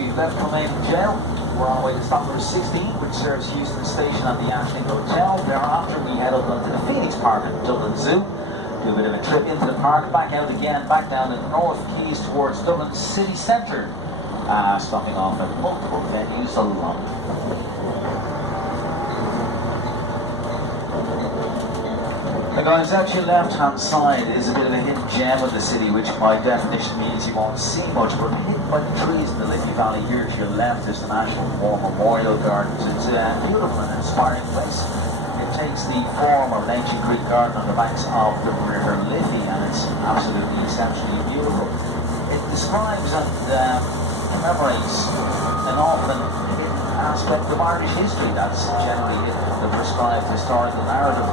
we've left Comain Jail. We're on our way to stop number 16, which serves Houston Station and the Airlink Hotel. Thereafter, we head up onto the Phoenix Park at Dublin Zoo. Do a bit of a trip into the park, back out again, back down the North Quays towards Dublin city centre. Stopping off at multiple venues along. Hey guys, out your left-hand side is a bit of a hidden gem of the city, which by definition means you won't see much, but hidden by the trees in the Liffey Valley here to your left is the National War Memorial Gardens. It's a beautiful and inspiring place. It takes the form of an ancient Greek garden on the banks of the river Liffey, and it's absolutely exceptionally beautiful. It describes and commemorates an often hidden aspect of Irish history that's generally hidden from the prescribed historical narrative.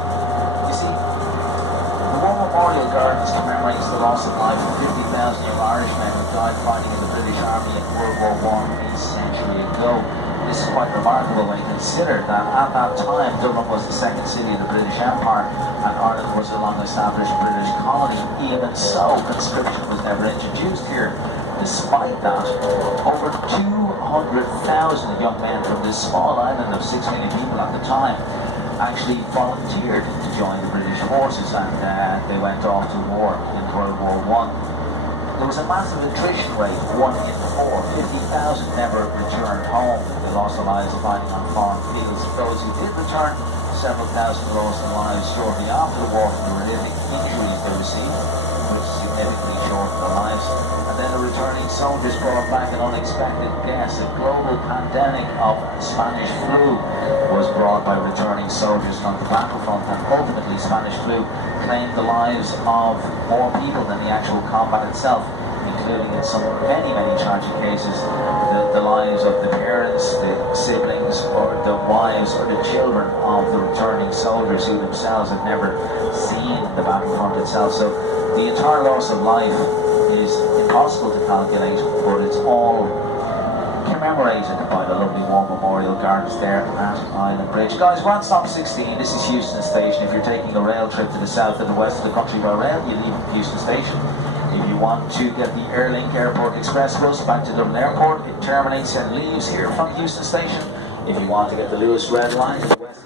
You see, the War Memorial Gardens commemorates the loss of life of 50,000 young Irishmen who died fighting in the British Army in World War I a century ago. This is quite remarkable when you consider that at that time Dublin was the second city of the British Empire and Ireland was a long-established British colony. Even so, conscription was never introduced here. Despite that, over 200,000 young men from this small island of 6 million people at the time actually volunteered to join the British forces, and they went off to war in World War I. There was a massive attrition rate, 1 in 4. 50,000 never returned home. They lost their lives fighting on foreign fields. Those who did return, several thousand lost their lives shortly after the war from the horrific injuries they received, which significantly shortened their lives. And then the returning soldiers brought back an unexpected guest. A global pandemic of Spanish flu was brought by returning soldiers from the battlefront, and ultimately Spanish flu claimed the lives of more people than the actual combat itself, including in some many tragic cases the lives of the parents, the siblings, or the wives or the children of the returning soldiers who themselves had never seen the battlefront itself. So the entire loss of life is impossible to calculate, but it's all commemorated by the lovely War Memorial Gardens there at Island Bridge. Guys, we're on stop 16. This is Houston Station. If you're taking a rail trip to the south and the west of the country by rail, you leave at Houston Station. If you want to get the Airlink Airport Express bus back to Dublin Airport, it terminates and leaves here from Houston Station. If you want to get the Lewis Red Line,